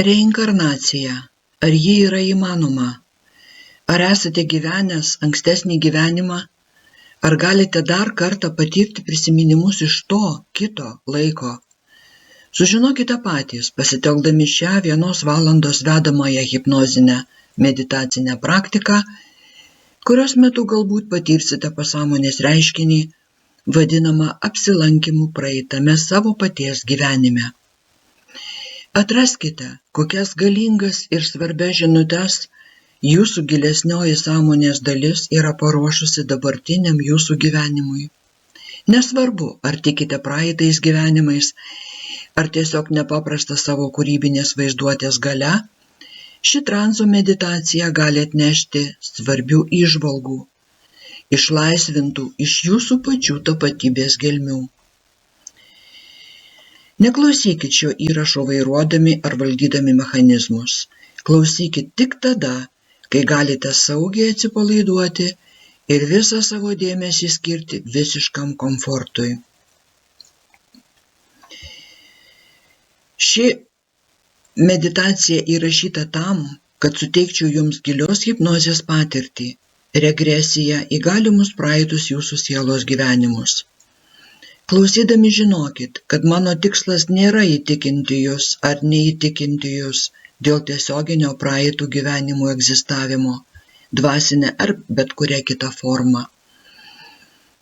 Reinkarnacija. Ar ji yra įmanoma? Ar esate gyvenęs ankstesnį gyvenimą? Ar galite dar kartą patirti prisiminimus iš to kito laiko? Sužinokite patys, pasitelkdami šią 1 valandos vedamąją hipnozinę meditacinę praktiką, kurios metu galbūt patirsite pasąmonės reiškinį, vadinamą apsilankymu praeitame savo paties gyvenime. Atraskite, kokias galingas ir svarbias žinutes jūsų gilesnioji sąmonės dalis yra paruošusi dabartiniam jūsų gyvenimui. Nesvarbu, ar tikite praeitais gyvenimais, ar tiesiog nepaprasta savo kūrybinės vaizduotės galia, ši transo meditacija gali atnešti svarbių įžvalgų, išlaisvintų iš jūsų pačių tapatybės gelmių. Neklausykit šio įrašo vairuodami ar valdydami mechanizmus. Klausykit tik tada, kai galite saugiai atsipalaiduoti ir visą savo dėmesį skirti visiškam komfortui. Ši meditacija įrašyta tam, kad suteikčiau jums gilios hipnozės patirtį, regresiją į galimus praeitus jūsų sielos gyvenimus. Klausydami žinokit, kad mano tikslas nėra įtikinti jūs ar neįtikinti jūs dėl tiesioginio praeitų gyvenimų egzistavimo, dvasinė ar bet kuria kita forma.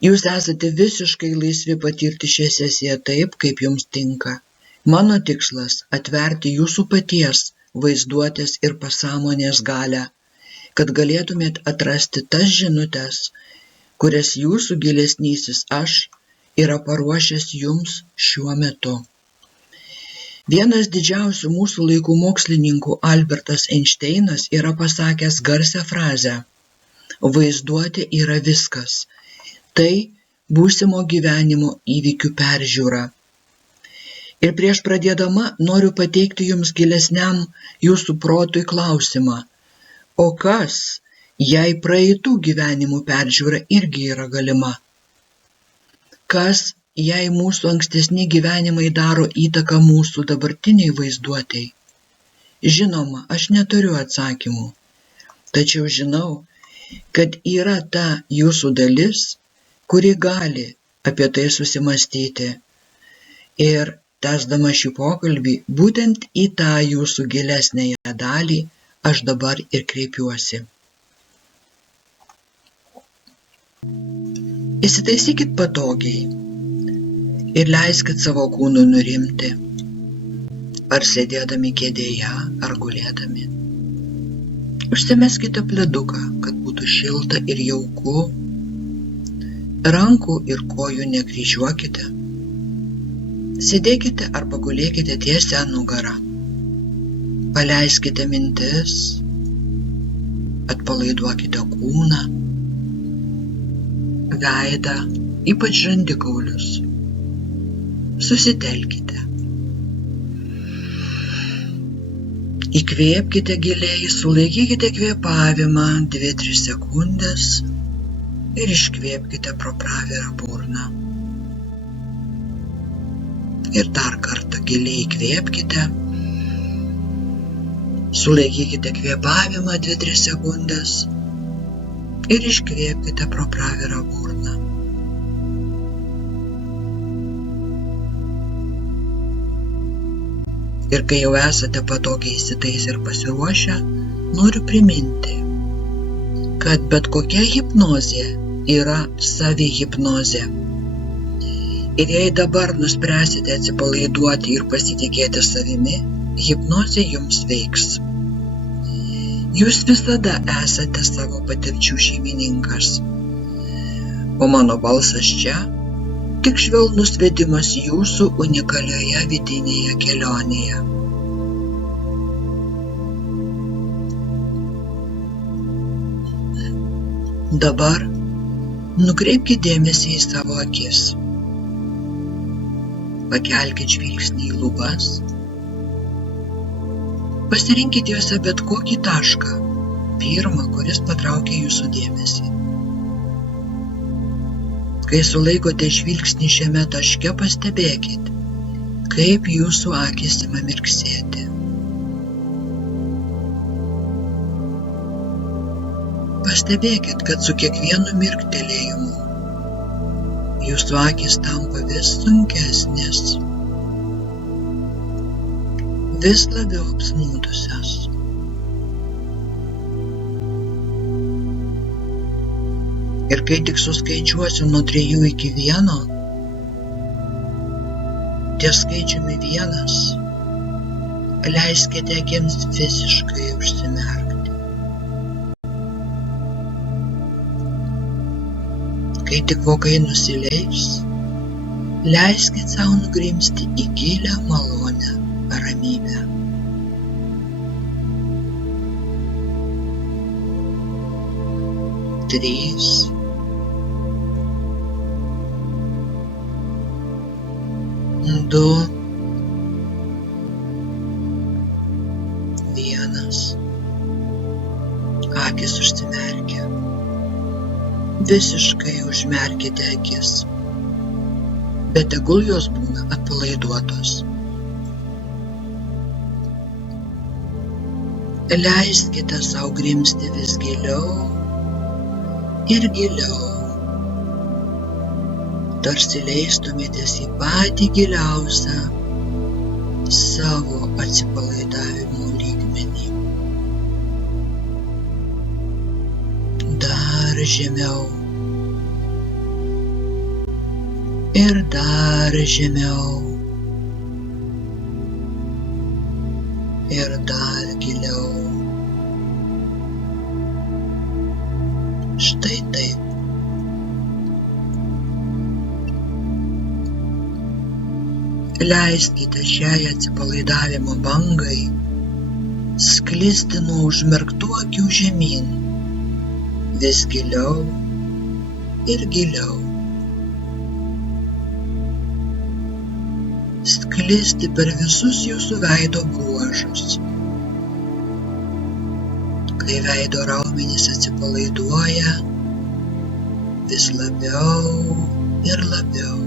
Jūs esate visiškai laisvi patirti šią sesiją taip, kaip jums tinka. Mano tikslas – atverti jūsų paties vaizduotės ir pasąmonės galią, kad galėtumėt atrasti tas žinutes, kurias jūsų gilesnysis aš yra paruošęs jums šiuo metu. Vienas didžiausių mūsų laikų mokslininkų Albertas Einšteinas yra pasakęs garsią frazę: vaizduotė yra viskas. Tai būsimo gyvenimo įvykių peržiūra. Ir prieš pradėdama noriu pateikti jums gilesniam jūsų protui klausimą: o kas, jei praeitų gyvenimų peržiūra irgi yra galima? Kas, jei mūsų ankstesni gyvenimai daro įtaką mūsų dabartiniai vaizduotei? Žinoma, aš neturiu atsakymų, tačiau žinau, kad yra ta jūsų dalis, kuri gali apie tai susimastyti. Ir tęsdama šį pokalbį, būtent į tą jūsų gilesnėje dalį aš dabar ir kreipiuosi. Įsitaisykit patogiai ir leiskit savo kūnui nurimti, ar sėdėdami kėdėje, ar gulėdami. Užsimeskite pleduką, kad būtų šilta ir jauku. Rankų ir kojų nekryžiuokite. Sėdėkite arba gulėkite tiesia nugarą. Paleiskite mintis, atpalaiduokite kūną, veidą, ypač žandikaulius. Susitelkite. Įkvėpkite giliai, sulaikykite kvėpavimą 2-3 sekundės ir iškvėpkite pro pravirą burną. Ir dar kartą giliai įkvėpkite, sulaikykite kvėpavimą 2-3 sekundės ir iškvėpkite pro pravirą burną. Ir kai jau esate patogiai įsitaisę ir pasiruošę, noriu priminti, kad bet kokia hipnozė yra savihipnozė. Ir jei dabar nuspręsite atsipalaiduoti ir pasitikėti savimi, hipnozė jums veiks. Jūs visada esate savo patirčių šeimininkas, o mano balsas čia tik švelnus vedimas jūsų unikalioje vidinėje kelionėje. Dabar nukreipkite dėmesį į savo akis. Pakelkite žvilgsnį į lubas. Pasirinkite juose bet kokį tašką, pirmą, kuris patraukia jūsų dėmesį. Kai sulaikote žvilgsnį šiame taške, pastebėkit, kaip jūsų akys ima mirksėti. Pastebėkit, kad su kiekvienu mirktelėjimu jūsų akys tampa vis sunkesnės, vis labiau apsnūdusios. Ir kai tik suskaičiuosiu nuo 3 iki 1, ties skaičiumi 1 leiskite akims visiškai užsimerkti. Kai tik vokai nusileis, leiskit savo nugrimzti į gilią malonę ramybę. 3, 2, 1. Akys užsimerkia. Visiškai užmerkite akis, bet tegul jos būna atpalaiduotos. Leiskite savo grimzti vis giliau ir giliau, tarsi leistumėtės į patį giliausią savo atsipalaidavimo lygmenį. Dar žemiau ir dar žemiau ir dar giliau. Štai taip. Leiskite šiai atsipalaidavimo bangai sklisti nuo užmerktų akių žemyn, vis giliau ir giliau. Sklisti per visus jūsų veido bruožus. Kai veido raumenys atsipalaiduoja, vis labiau ir labiau.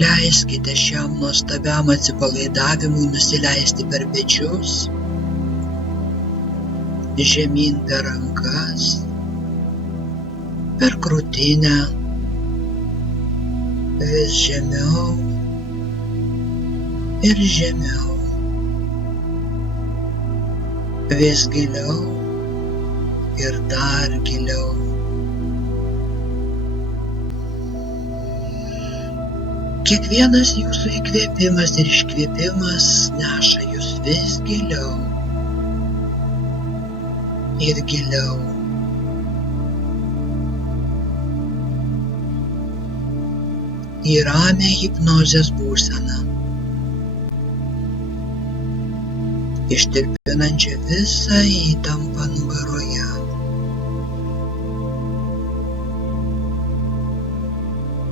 Leiskite šiam nuostabiam atsipalaidavimui nusileisti per pečius, žemyn per rankas, per krūtinę, vis žemiau ir žemiau, vis giliau ir dar giliau. Kiekvienas jūsų įkvėpimas ir iškvėpimas neša jūs vis giliau ir giliau. Į ramią hipnozės būseną, ištirpinančią visą įtampą nugaroje.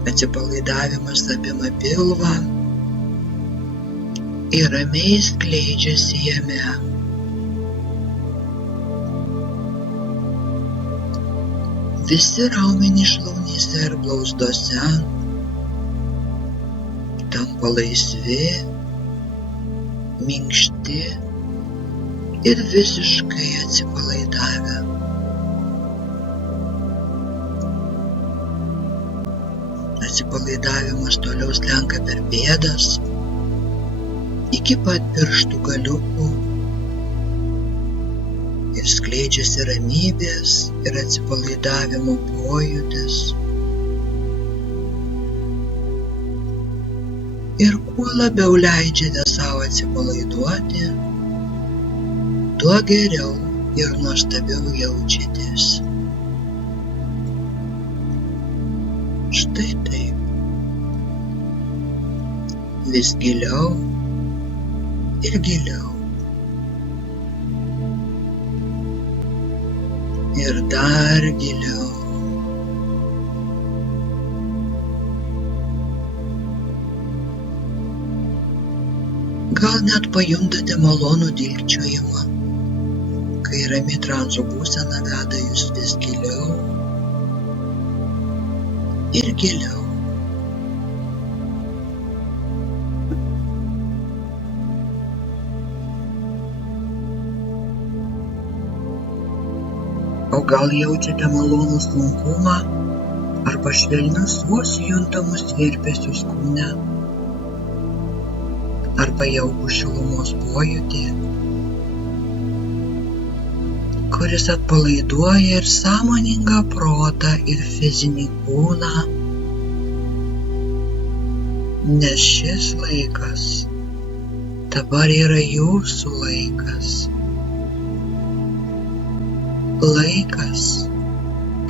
Atsipalaidavimas apima pilvą ir ramiai skleidžiasi jame. Visi raumenys šlaunyse ir blauzdose tampa laisvi, minkšti ir visiškai atsipalaidavę. Atsipalaidavimas toliau slenka per pėdas, iki pat pirštų galiukų ir skleidžiasi ramybės ir atsipalaidavimo pojūtis. Ir kuo labiau leidžiate savo atsipalaiduoti, tuo geriau ir nuostabiau jaučiatės. Štai taip. Vis giliau ir giliau. Ir dar giliau. Gal net pajuntate malonų dilgčiojimą, kai rami transo būsena veda jūs vis giliau ir giliau. O gal jaučiate malonų sunkumą arba švelnius vos juntamus virpesius kūne, arba jaukų šilumos pojūtį, kuris atpalaiduoja ir sąmoningą protą ir fizinį kūną, nes šis laikas dabar yra jūsų laikas. Laikas,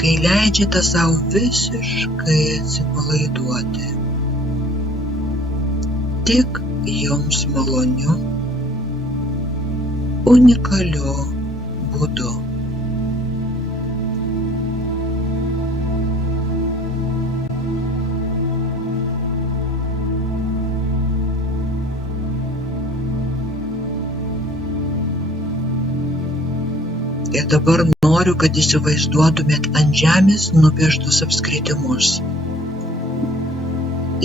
kai leidžiate savo visiškai atsipalaiduoti. Tik jums maloniu, unikaliu būdu. Ir dabar noriu, kad įsivaizduotumėt ant žemės nupieštus apskritimus.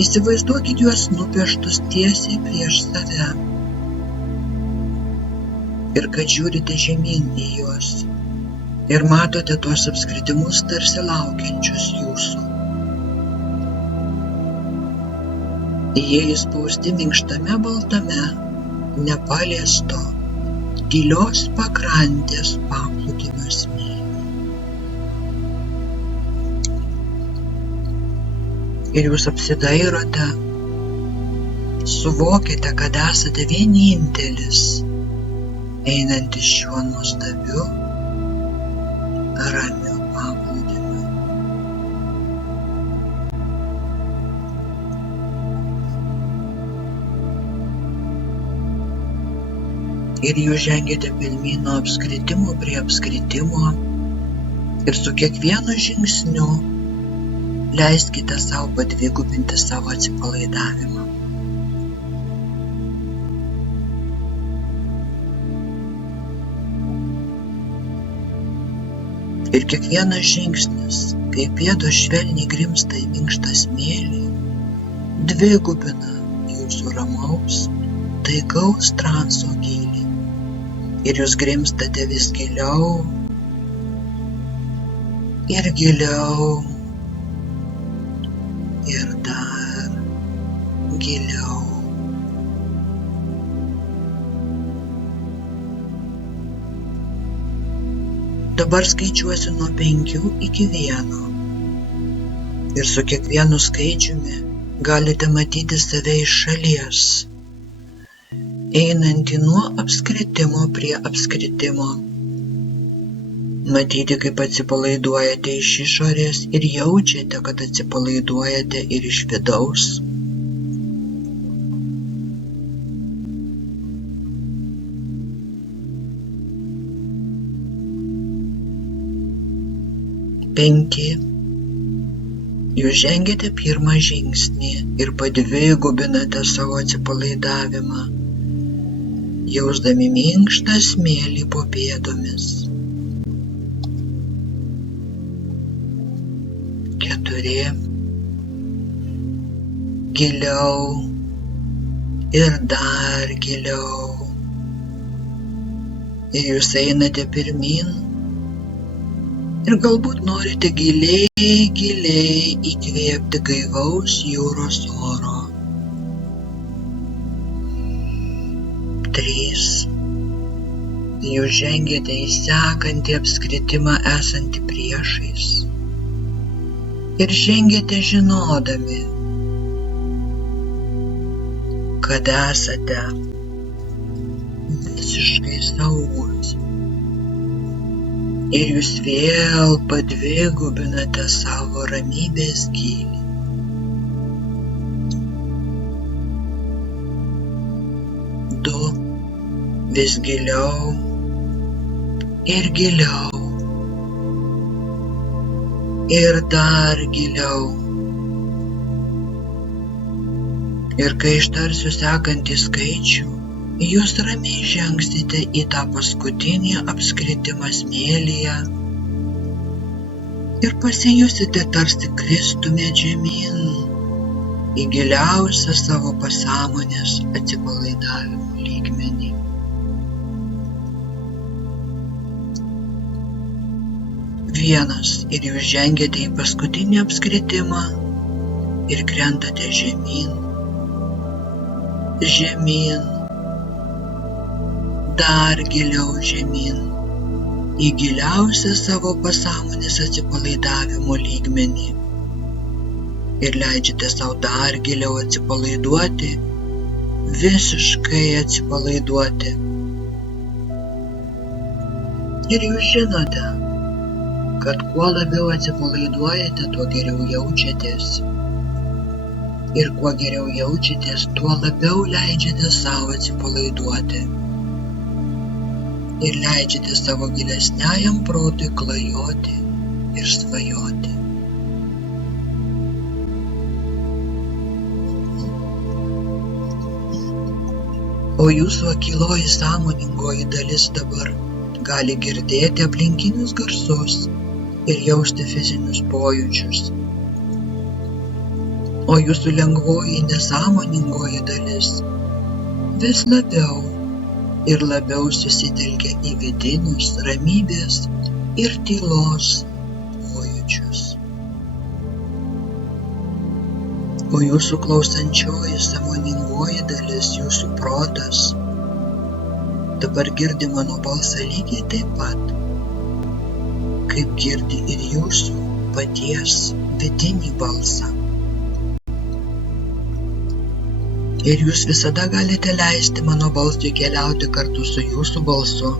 Įsivaizduokit juos nupieštus tiesiai prieš save. Ir kad žiūrite žemyn į juos. Ir matote tuos apskritimus tarsi laukiančius jūsų. Jie įspausti minkštame baltame, nepaliesto, gilios pakrantės paplūdimio smėlį. Ir jūs apsidairote, suvokite, kad esate vienintelis, einantis šiuo nuostabiu, ramiu paplūdimiu. Ir jūs žengiate pirmyn nuo apskritimo prie apskritimo ir su kiekvienu žingsniu leiskite savo padvigubinti savo atsipalaidavimą. Ir kiekvienas žingsnis, kai pėdos švelniai grimzta į minkštą smėlį, dvigubina jūsų ramaus, taikaus transo gylį. Ir jūs grimstate vis giliau ir giliau ir dar giliau. Dabar skaičiuosiu nuo 5 iki 1. Ir su kiekvienu skaičiumi galite matyti save iš šalies, einantį nuo apskritimo prie apskritimo. Matyti, kaip atsipalaiduojate iš išorės ir jaučiate, kad atsipalaiduojate ir iš vidaus. Penki. Jūs žengiate pirmą žingsnį ir padvigubinate savo atsipalaidavimą, jausdami minkštą smėlį po pėdomis. 4. Giliau ir dar giliau. Ir jūs einate pirmyn ir galbūt norite giliai, giliai įkvėpti gaivaus jūros oro. 3. Jūs žengiate į sekantį apskritimą esantį priešais ir žengiate žinodami, kad esate visiškai saugus. Ir jūs vėl padvigubinate savo ramybės gylį. 2. Vis giliau ir giliau ir dar giliau. Ir kai ištarsiu sekantį skaičių, jūs ramiai žengsite į tą paskutinį apskritimą smėlyje ir pasijusite tarsi kristumėt žemyn į giliausią savo pasąmonės atsipalaidavimo lygmenį. 1. vienas ir jūs žengiate į paskutinį apskritimą ir krentate žemyn, žemyn, dar giliau žemyn, į giliausią savo pasąmonės atsipalaidavimo lygmenį ir leidžiate savo dar giliau atsipalaiduoti, visiškai atsipalaiduoti. Ir jūs žinote, kad kuo labiau atsipalaiduojate, tuo geriau jaučiatės. Ir kuo geriau jaučiatės, tuo labiau leidžiate savo atsipalaiduoti. Ir leidžiate savo gilesniajam protui klajoti ir svajoti. O jūsų akyloji sąmoningoji dalis dabar gali girdėti aplinkinius garsus ir jausti fizinius pojūčius. O jūsų lengvoji nesąmoningoji dalis vis labiau ir labiau susitelkia į vidinius ramybės ir tylos pojūčius. O jūsų klausančioji sąmoningoji dalis, jūsų protas, dabar girdi mano balsą lygiai taip pat, kaip girdi ir jūsų paties vidinį balsą. Ir jūs visada galite leisti mano balsui keliauti kartu su jūsų balsu,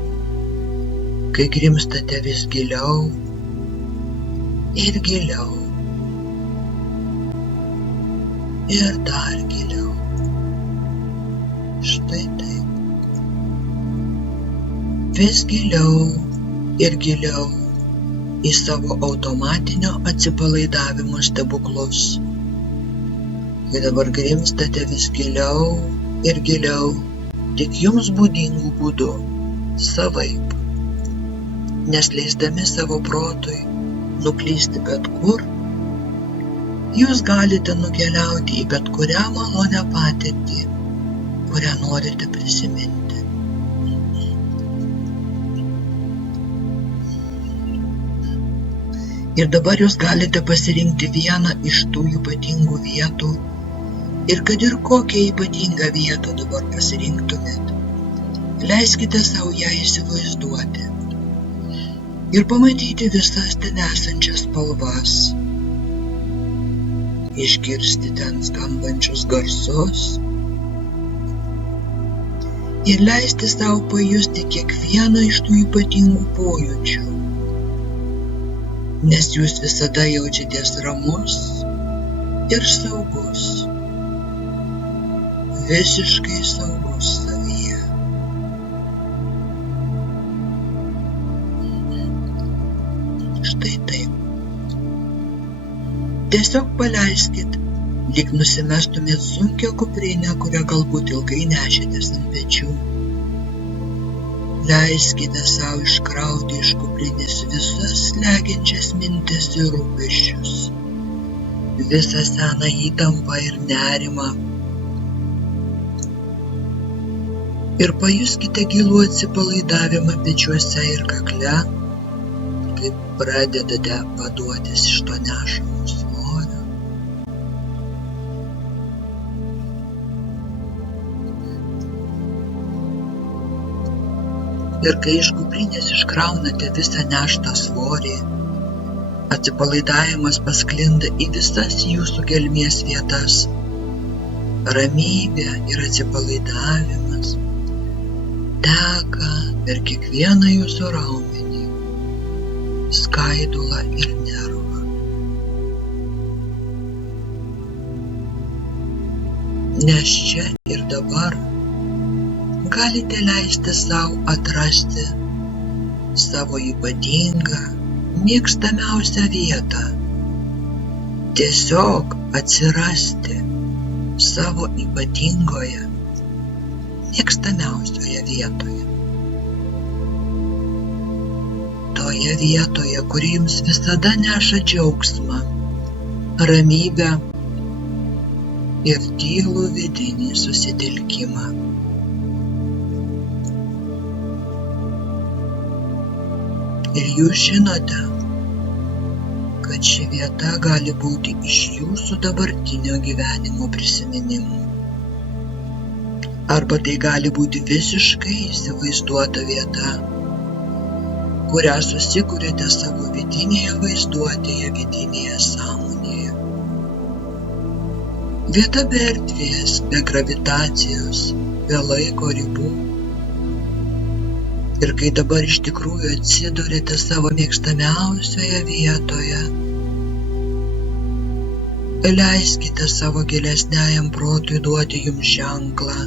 kai grimstate vis giliau ir giliau ir dar giliau. Štai taip. Vis giliau ir giliau į savo automatinio atsipalaidavimo stebuklus. Kai dabar grimstate vis giliau ir giliau, tik jums būdingų būdų, savaip, nes leisdami savo protui nuklysti bet kur, jūs galite nukeliauti į bet kurią malonią patirtį, kurią norite prisiminti. Ir dabar jūs galite pasirinkti vieną iš tų ypatingų vietų, ir kad ir kokią ypatingą vietą dabar pasirinktumėt, leiskite savo ją įsivaizduoti ir pamatyti visas ten esančias spalvas, išgirsti ten skambančius garsus ir leisti savo pajusti kiekvieną iš tų ypatingų pojūčių, nes jūs visada jaučiatės ramus ir saugus. Visiškai saugus savyje. Štai taip. Tiesiog paleiskit, lyg nusimestumėt sunkią kuprinę, kurią galbūt ilgai nešėtės ant pečių. Leiskite savo iškrauti iš kuprinės visas slegiančias mintis ir rūpesčius, visą seną įtampą ir nerimą. Ir pajuskite gilų atsipalaidavimą pečiuose ir kakle, kaip pradedate vaduotis iš to nešamo svorio. Ir kai iš kuprinės iškraunate visą neštą svorį, atsipalaidavimas pasklinda į visas jūsų gelmės vietas. Ramybė ir atsipalaidavimas teka per kiekvieną jūsų raumenį, skaidulą ir nervą. Nes čia ir dabar galite leisti savo atrasti savo ypatingą, mėgstamiausią vietą. Tiesiog atsirasti savo ypatingoje, mėgstamiausioje vietoje. Toje vietoje, kuri jums visada neša džiaugsmą, ramybę ir tylų vidinį susitelkimą. Ir jūs žinote, kad ši vieta gali būti iš jūsų dabartinio gyvenimo prisiminimų. Arba tai gali būti visiškai įsivaizduota vieta, kurią susikuriate savo vidinėje vaizduotėje, vidinėje sąmonėje. Vieta be erdvės, be gravitacijos, be laiko ribų. Ir kai dabar iš tikrųjų atsidurite savo mėgstamiausioje vietoje, leiskite savo gilesniajam protui duoti jums ženklą,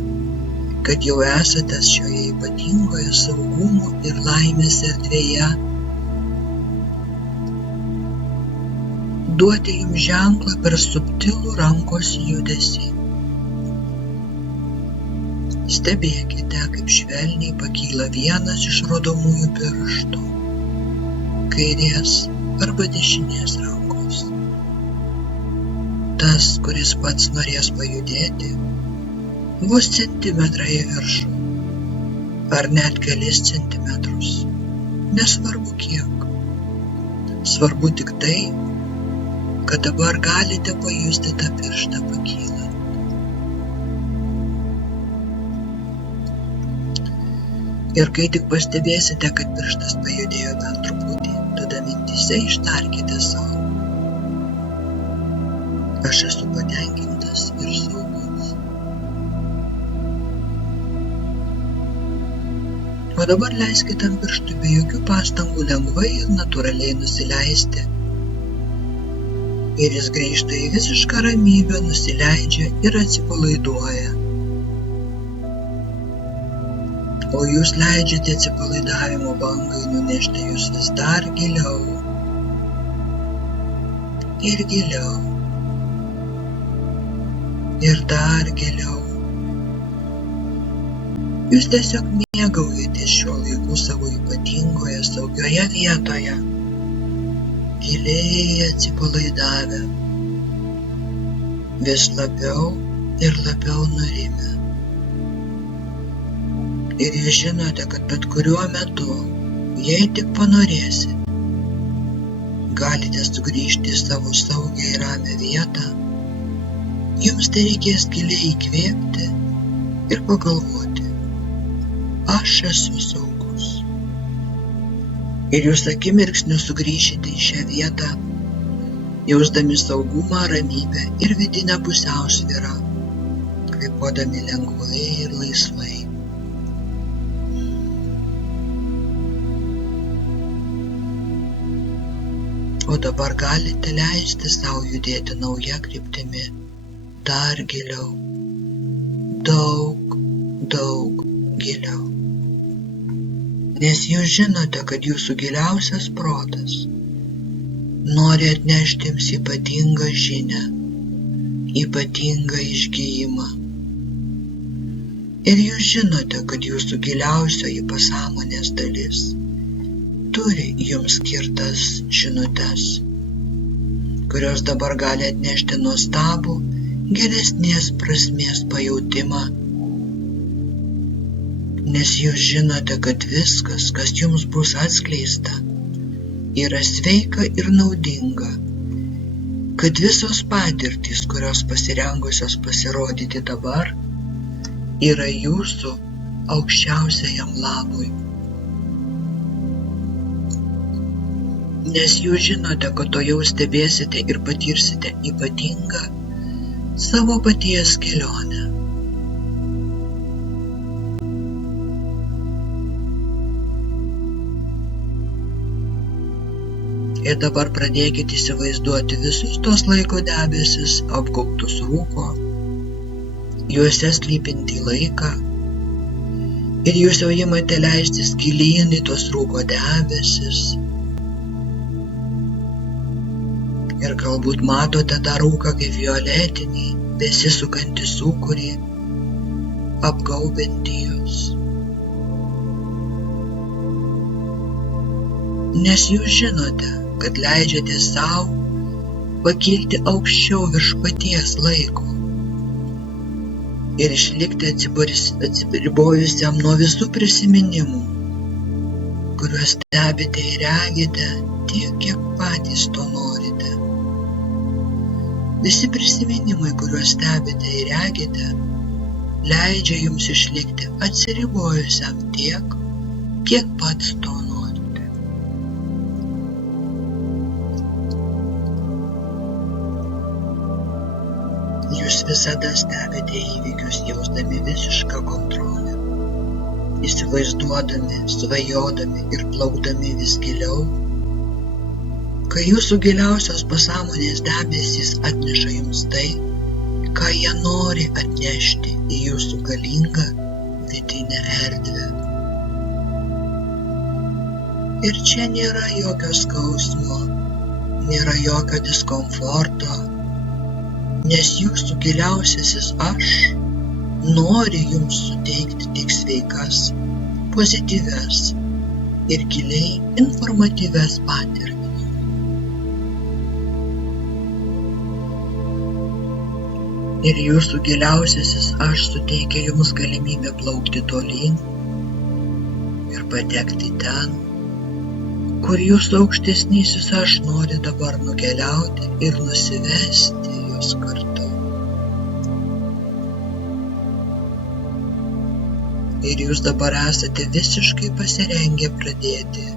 kad jau esate šioje ypatingoje saugumo ir laimės erdvėje. Duoti jums ženklą per subtilų rankos judesį. Stebėkite, kaip švelniai pakyla vienas iš rodomųjų pirštų, kairės arba dešinės rankos. Tas, kuris pats norės pajudėti, vos centimetrą į viršų, ar net kelis centimetrus, nesvarbu kiek. Svarbu tik tai, kad dabar galite pajusti tą pirštą pakylant. Ir kai tik pastebėsite, kad pirštas pajudėjo bent truputį, tada mintyse ištarkite savo: aš esu patenkintas ir saugus. O dabar leiskite ant pirštų be jokių pastangų lengvai ir natūraliai nusileisti. Ir jis grįžta į visišką ramybę, nusileidžia ir atsipalaiduoja. O jūs leidžiate atsipalaidavimo bangai nunešti jūs vis dar giliau ir giliau ir dar giliau. Jūs tiesiog mėgaujatės šiuo laiku savo ypatingoje, saugioje vietoje, giliai atsipalaidavę, vis labiau ir labiau nurimę. Ir jūs žinote, kad bet kuriuo metu, jei tik panorėsit, galite sugrįžti į savo saugią ir ramią vietą. Jums tai reikės giliai įkvėpti ir pagalvoti: aš esu saugus. Ir jūs akimirksniu sugrįšite į šią vietą, jausdami saugumą, ramybę ir vidinę pusiausvyrą, kvėpuodami lengvai ir laisvai. O dabar galite leisti savo judėti nauja kryptimi, dar giliau, daug, daug giliau. Nes jūs žinote, kad jūsų giliausias protas nori atnešti jums ypatingą žinią, ypatingą išgijimą. Ir jūs žinote, kad jūsų giliausioji pasąmonės dalis turi jums skirtas žinutes, kurios dabar gali atnešti nuostabų, gilesnės prasmės pajautimą, nes jūs žinote, kad viskas, kas jums bus atskleista, yra sveika ir naudinga, kad visos patirtys, kurios pasirengusios pasirodyti dabar, yra jūsų aukščiausiajam labui. Nes jūs žinote, kad to jau stebėsite ir patirsite ypatingą savo paties kelionę. Ir dabar pradėkite įsivaizduoti visus tos laiko debesis, apgaubtus rūko, juose slypintį laiką, ir jūs jau imate leistis gilyn į tos rūko debesis. Ir galbūt matote tą rūką kaip violetinį, besisukantį sūkurį, apgaubiantį jūs. Nes jūs žinote, kad leidžiate savo pakilti aukščiau virš paties laiko ir išlikti atsiribojusiam nuo visų prisiminimų, kuriuos stebite ir regite tiek, kiek patys to norite. Visi prisiminimai, kuriuos stebite ir regite, leidžia jums išlikti atsiribojusiam tiek, kiek pats to norite. Jūs visada stebite įvykius jausdami visišką kontrolę, įsivaizduodami, svajodami ir plaukdami vis giliau, kai jūsų giliausios pasąmonės debesys atneša jums tai, ką jie nori atnešti į jūsų galingą vidinę erdvę. Ir čia nėra jokio skausmo, nėra jokio diskomforto, nes jūsų giliausiasis aš nori jums suteikti tik sveikas, pozityvias ir giliai informatyvias patirtis. Ir jūsų giliausiasis aš suteikia jums galimybę plaukti tolyn ir patekti ten, kur jūsų aukštesnysis aš nori dabar nukeliauti ir nusivesti jūs kartu. Ir jūs dabar esate visiškai pasirengę pradėti,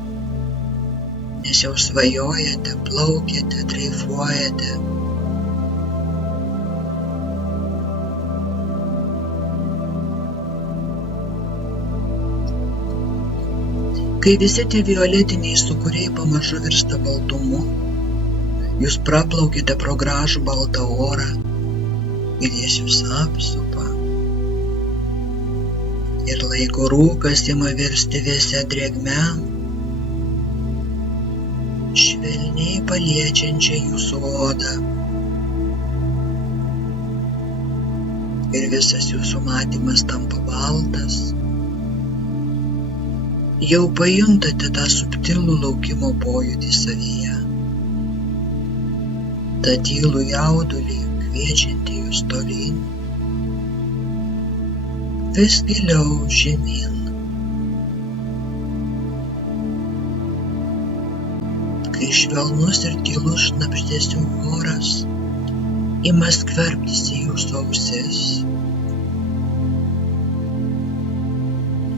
nes jau svajojate, plaukiate, dreifuojate. Kai visi tie violetiniai sūkuriai pamažu virsta baltumu, jūs praplaukite pro gražų baltą orą ir jis jūs apsupa. Ir laiko rūkas ima virsti vėsia drėgme, švelniai paliečiančia jūsų odą. Ir visas jūsų matymas tampa baltas. Jau pajuntate tą subtilų laukimo pojūtį savyje, tą tylų jaudulį kviečiantį jūs tolyn, vis giliau žemyn. Kai švelnus ir tylus šnabždesių choras ima skverbtis į jūsų ausis,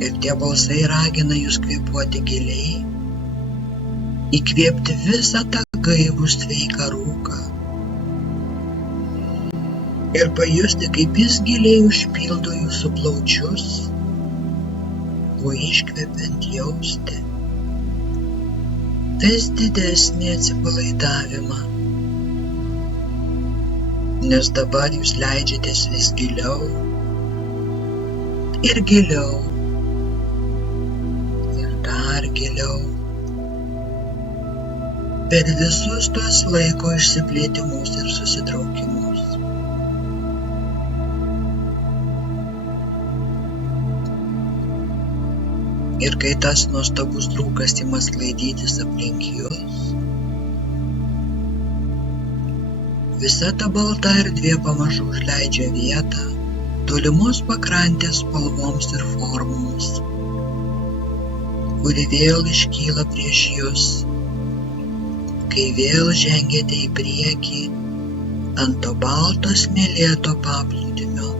ir tie balsai ragina jūs kvėpuoti giliai, įkvėpti visą tą gaivų sveiką rūką ir pajusti, kaip jis giliai užpildo jūsų plaučius, o iškvepiant jausti vis didesnį atsipalaidavimą, nes dabar jūs leidžiatės vis giliau ir giliau. Dar giliau, per visus tuos laiko išsiplėtimus ir susitraukimus. Ir kai tas nuostabus rūkas ima sklaidytis aplink jūs, visa ta balta erdvė pamažu užleidžia vietą tolimos pakrantės spalvoms ir formoms, kuri vėl iškyla prieš jūs, kai vėl žengiate į priekį ant to balto smėlėto paplūdimio.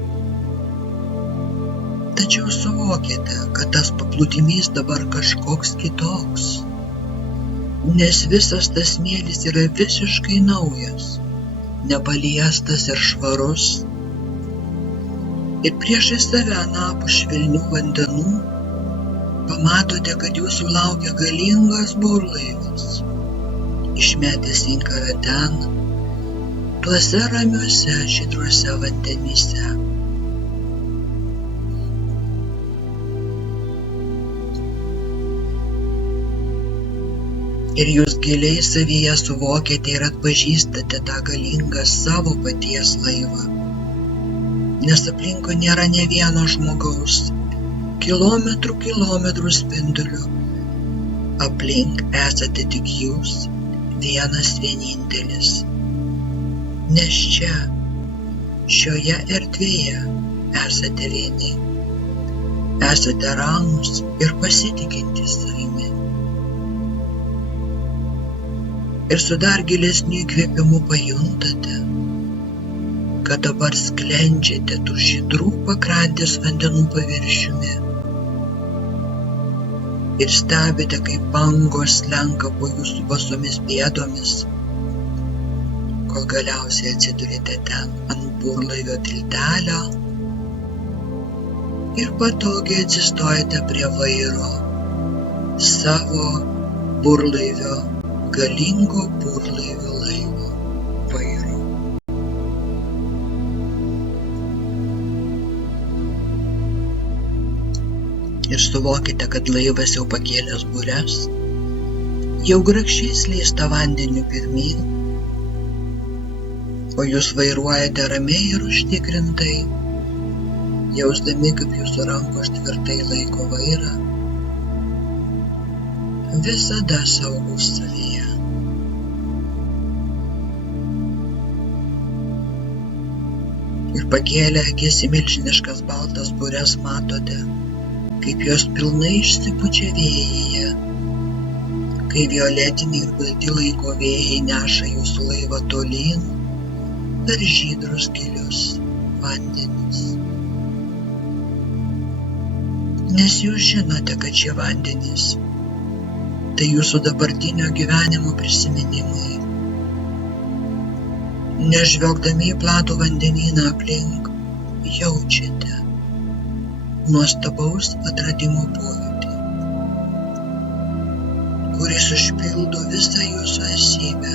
Tačiau suvokite, kad tas paplūdimys dabar kažkoks kitoks, nes visas tas smėlis yra visiškai naujas, nepaliestas ir švarus. Ir priešais save anapus švelnių vandenų pamatote, kad jūsų laukia galingas burlaivis, išmetęs inkarą ten, tuose ramiuose žydruose vandenyse. Ir jūs giliai savyje suvokėte ir atpažįstate tą galingą savo paties laivą, nes aplinkui nėra nė vieno žmogaus, kilometrų spinduliu. Aplink esate tik jūs, vienas vienintelis. Nes čia, šioje erdvėje, esate vieni. Esate ramūs ir pasitikintys savimi. Ir su dar gilesniu įkvėpimu pajuntate, kad dabar sklendžiate tų žydrų pakrantės vandenų paviršiumi ir stebite, kaip bangos slenka po jūsų basomis pėdomis, kol galiausiai atsidurite ten ant burlaivio tiltelio ir patogiai atsistojate prie vairo savo burlaivio, galingo burlaivio laivo vairo. Ir suvokite, kad laivas jau pakėlęs bures, jau grakščiai slysta vandeniu pirmyn, o jūs vairuojate ramiai ir užtikrintai, jausdami, kaip jūsų rankos tvirtai laiko vairą, visada saugus savyje. Ir pakėlę akis į milžiniškas baltas bures matote, kaip jos pilnai išsipučia vėjyje, kai violetiniai ir balti laiko vėjai neša jūsų laivą tolyn per žydrus gilius vandenis. Nes jūs žinote, kad šie vandenys tai jūsų dabartinio gyvenimo prisiminimai. Nežvelgdami į platų vandenyną aplink, jaučiate nuostabaus atradimo pojūtį, kuris užpildo visą jūsų esybę.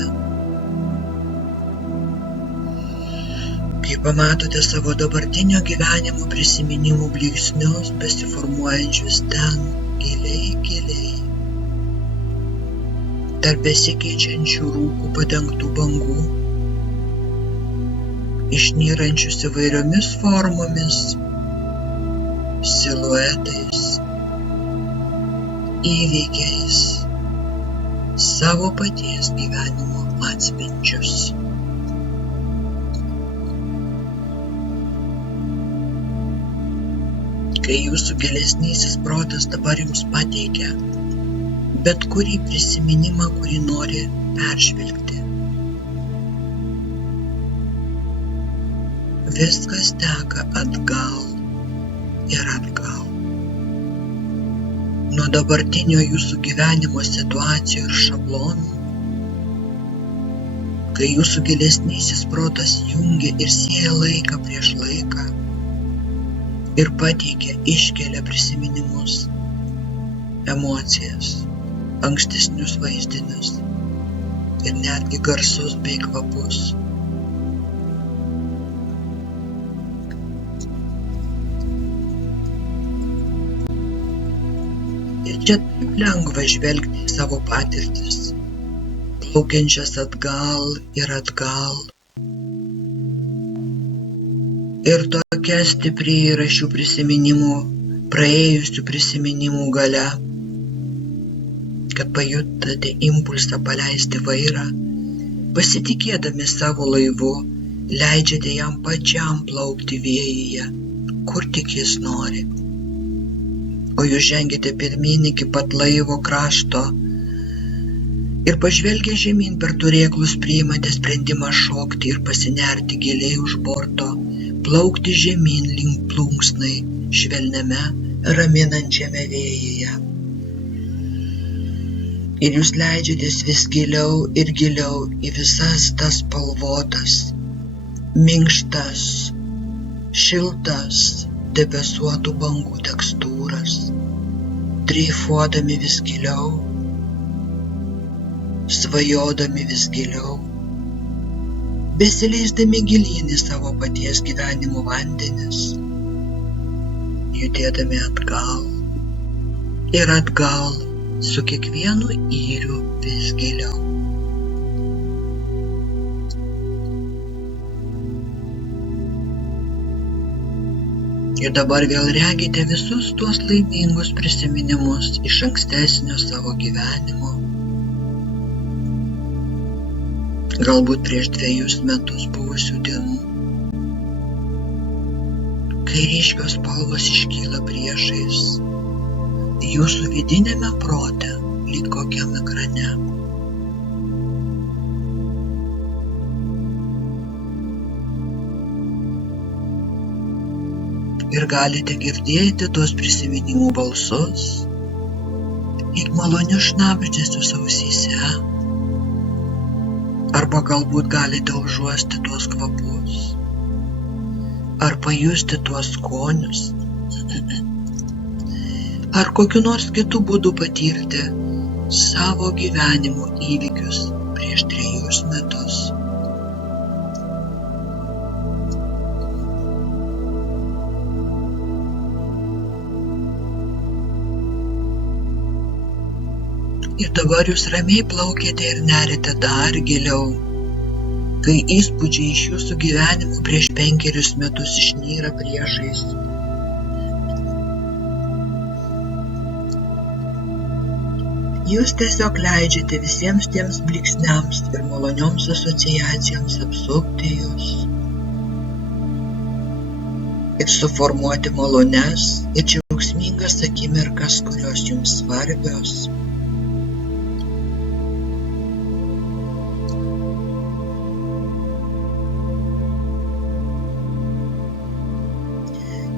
Kai pamatote savo dabartinio gyvenimo prisiminimų blyksnius besiformuojančius ten giliai, tarp besikeičiančių rūkų padengtų bangų, išnyrančius įvairiomis formomis, siluetais, įvykiais, savo paties gyvenimo atspindžius. Kai jūsų gilesnysis protas dabar jums pateikia bet kurį prisiminimą, kurį nori peržvelgti, viskas teka atgal ir atgal. Nuo dabartinio jūsų gyvenimo situacijų ir šablonų, kai jūsų gilesnysis protas jungia ir sieja laiką prieš laiką ir pateikia, iškelia prisiminimus, emocijas, ankstesnius vaizdinius ir netgi garsus bei kvapus. Ir čia taip lengva žvelgti į savo patirtis, plaukiančias atgal ir atgal. Ir tokia stipri yra šių prisiminimų, praėjusių prisiminimų galia, kad pajutate impulsą paleisti vairą, pasitikėdami savo laivu, leidžiate jam pačiam plaukti vėjyje, kur tik jis nori. O jūs žengite pirmyn iki pat laivo krašto ir pažvelgę žemyn per turėklus priimate sprendimą šokti ir pasinerti giliai už borto, plaukti žemyn link plunksnai švelniame, raminančiame vėjyje. Ir jūs leidžiatės vis giliau ir giliau į visas tas spalvotas, minkštas, šiltas, debesuotų bangų tekstūras, dreifuodami vis giliau, svajodami vis giliau, besileisdami gilyn į savo paties gyvenimo vandenis, judėdami atgal ir atgal su kiekvienu yriu vis giliau. Ir dabar vėl regite visus tuos laimingus prisiminimus iš ankstesnio savo gyvenimo. Galbūt prieš 2 metus buvusių dienų, kai ryškios spalvos iškyla priešais, jūsų vidinėme prote, lyg kokiam ekrane. ir galite girdėti tuos prisiminimų balsus, lyg malonius šnabždesius ausyse, arba galbūt galite užuosti tuos kvapus, ar pajusti tuos skonius, ar kokiu nors kitu būdu patirti savo gyvenimo įvykius prieš 3 metus. Ir dabar jūs ramiai plaukėte ir nerite dar giliau, kai įspūdžiai iš jūsų gyvenimo prieš 5 metus išnyra priešais. Jūs tiesiog leidžiate visiems tiems blyksniams ir malonioms asociacijoms apsupti jūs ir suformuoti malones ir džiaugsmingas akimirkas, kurios jums svarbios.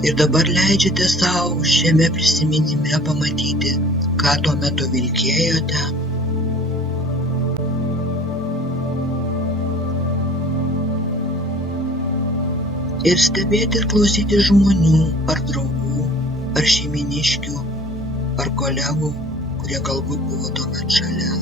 Ir dabar leidžiate savo šiame prisiminime pamatyti, ką tuo metu vilkėjote. Ir stebėti ir klausyti žmonių, ar draugų, ar šeiminiškių, ar kolegų, kurie galbūt buvo tuomet šalia.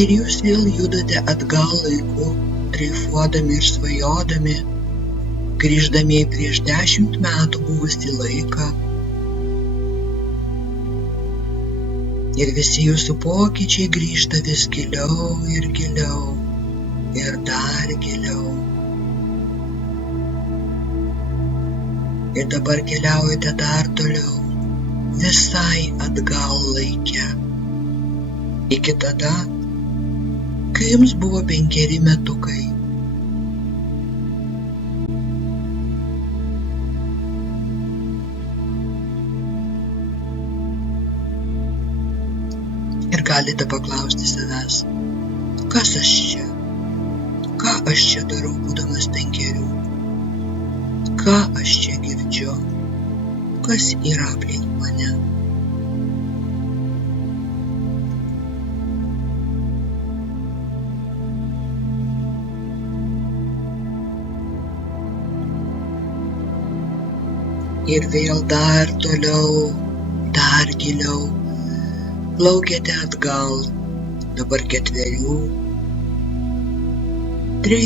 Ir jūs vėl judate atgal laiku, dreifuodami ir svajodami, grįždami į prieš 10 metų buvusį laiką. Ir visi jūsų pokyčiai grįžta vis giliau ir giliau, ir dar giliau. Ir dabar keliaujate dar toliau, visai atgal laike. Iki tada, kai jums buvo 5 metukai. Ir galite paklausti savęs, kas aš čia? Ką aš čia darau, būdamas 5? Ką aš čia girdžiu? Kas yra aplink mane? Ir vėl dar toliau, dar giliau, plaukėte atgal, dabar 4, 3,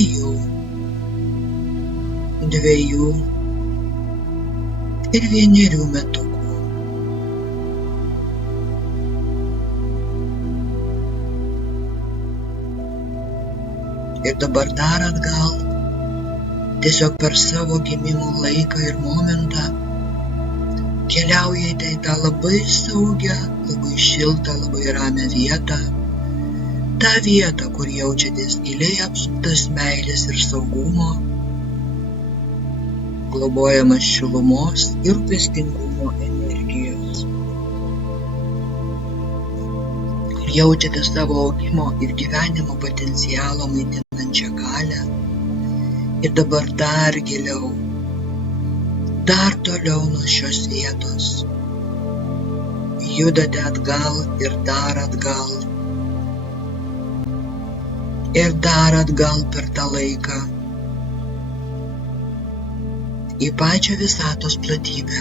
2 ir 1 metukų. Ir dabar dar atgal, tiesiog per savo gimimo laiką ir momentą, keliaujate į tą labai saugią, labai šiltą, labai ramią vietą, tą vietą, kur jaučiatės giliai apsuptas meilės ir saugumo, globojamas šilumos ir rūpestingumo energijos, kur jaučiate savo augimo ir gyvenimo potencialo maitinančią galią. Ir dabar dar giliau, dar toliau nuo šios vietos. Judate atgal ir dar atgal. Ir dar atgal per tą laiką. Į pačią visatos platybę.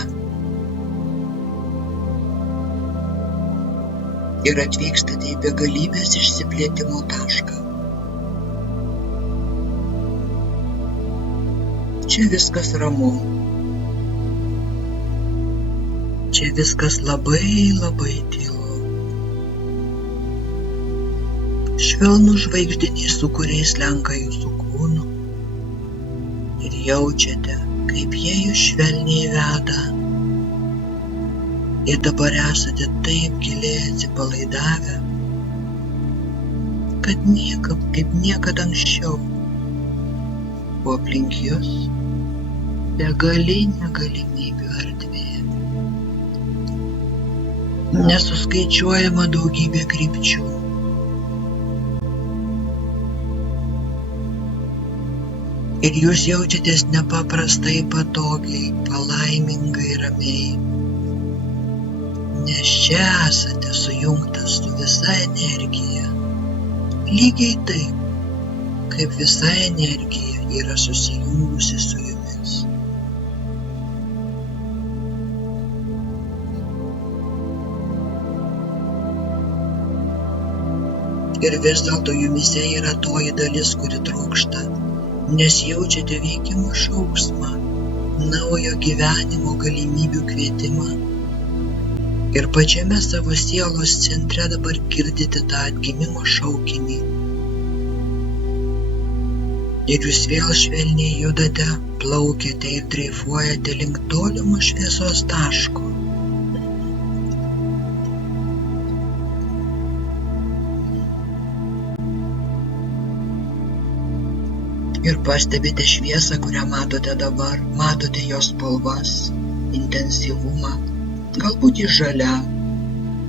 Ir atvykstate į begalybės išsiplėtimo tašką. Čia viskas ramu. Čia viskas labai, labai tylu. Švelnūs žvaigždiniai sūkuriai slenka jūsų kūnu ir jaučiate, kaip jie jūs švelniai veda. Ir dabar esate taip giliai atsipalaidavę, kad kaip niekada anksčiau, o aplink jūs begalinė galimybių erdvė. nesuskaičiuojama daugybė krypčių. Ir jūs jaučiatės nepaprastai patogiai, palaimingai, ramiai, nes čia esate sujungtas su visa energija, lygiai taip, kaip visa energija yra susijungusi su jumis. Ir vis dėlto jumise yra toji dalis, kuri trokšta, nes jaučiate veikimo šauksmą, naujo gyvenimo galimybių kvietimą. Ir pačiame savo sielos centre dabar girdite tą atgimimo šaukinį. Ir jūs vėl švelniai judate, plaukiate ir dreifuojate link tolimo šviesos taško. Ir pastebite šviesą, kurią matote dabar, matote jos spalvas, intensyvumą, galbūt ji žalia,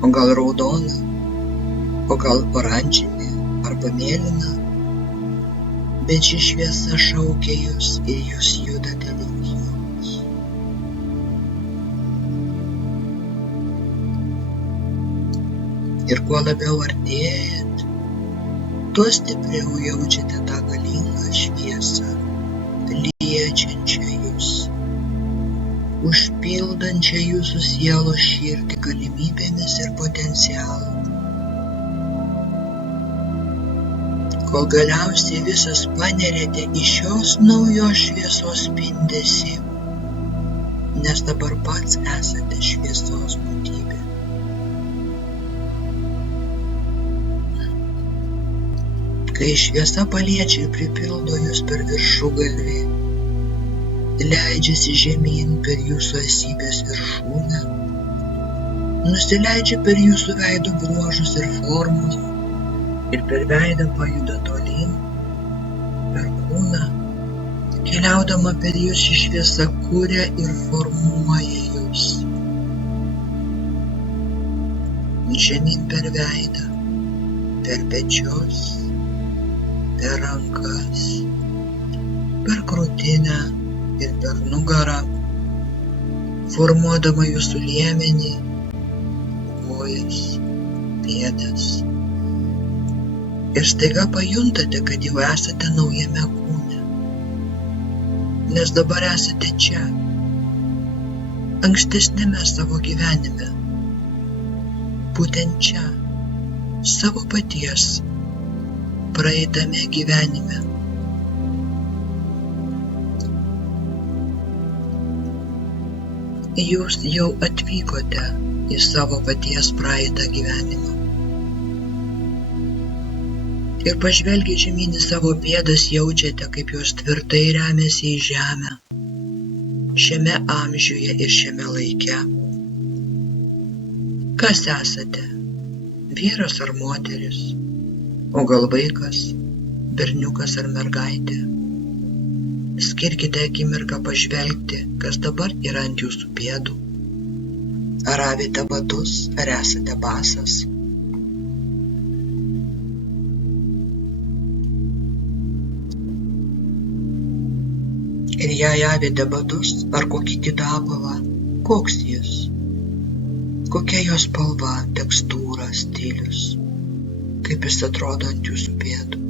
o gal raudona, o gal oranžinė arba mėlyna, bet ši šviesa šaukia jūs ir jūs judate link jos. Ir kuo labiau artėjat, tuo stipriau jaučiate tą galingą šviesą, liečiančią jūs, užpildančią jūsų sielos širdį galimybėmis ir potencialu. Kol galiausiai visas panerėte į šios naujos šviesos spindesį, nes dabar pats esate šviesos būtybė. Kai šviesa paliečia ir pripildo jūs per viršugalvį, leidžiasi žemyn per jūsų esybės viršūnę, nusileidžia per jūsų veido bruožus ir formus ir per veidą pajuda tolyn, per kūną, keliaudama per jūs ši šviesa kuria ir formuoja jūs. Žemyn per veidą, per pečius, per rankas, per krūtinę ir per nugarą, formuodama jūsų liemenį, kojas, pėdas. Ir staiga pajuntate, kad jau esate naujame kūne, nes dabar esate čia, ankstesnėme savo gyvenime, būtent čia, savo paties, praeitame gyvenime. Jūs jau atvykote į savo paties praeitą gyvenimą. Ir pažvelgę žemyn į savo pėdas jaučiate, kaip jos tvirtai remiasi į žemę, šiame amžiuje ir šiame laike. Kas esate? Vyras ar moteris? O gal vaikas, berniukas ar mergaitė? Skirkite akimirką pažvelgti, kas dabar yra ant jūsų pėdų. Ar avite batus, ar esate basas? Ir jei avite batus ar kokį kitą apavą, koks jis? Kokia jo spalva, tekstūra, stilius? Kaip jis atrodo ant jūsų pėdų?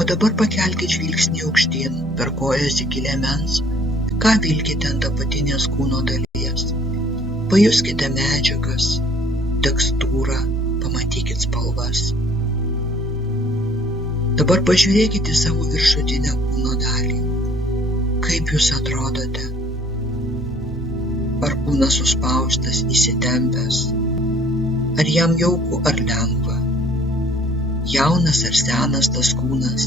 O dabar pakelkite žvilgsnį aukštyn, per kojas iki liemens, ką vilkite ant apatinės kūno dalies. Pajuskite medžiagas, tekstūrą, pamatykite spalvas. Dabar pažiūrėkite savo viršutinę kūno dalį. Kaip jūs atrodote? Ar kūnas suspaustas, įsitempęs? Ar jam jauku ar lengva? Jaunas ar senas tas kūnas?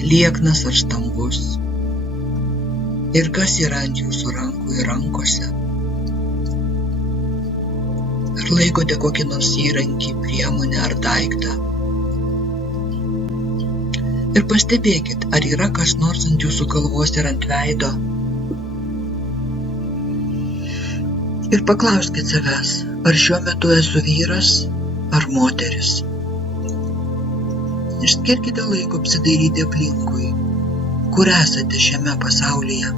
Lieknas ar stambus? Ir kas yra ant jūsų rankų ir rankose? Ar laikote kokį nors įrankį, priemonę ar daiktą? Ir pastebėkit, ar yra kas nors ant jūsų galvos ir ant veido. Ir paklauskit savęs, ar šiuo metu esu vyras ar moteris. Išskirkite laiko apsidairyti aplinkui, kur esate šiame pasaulyje.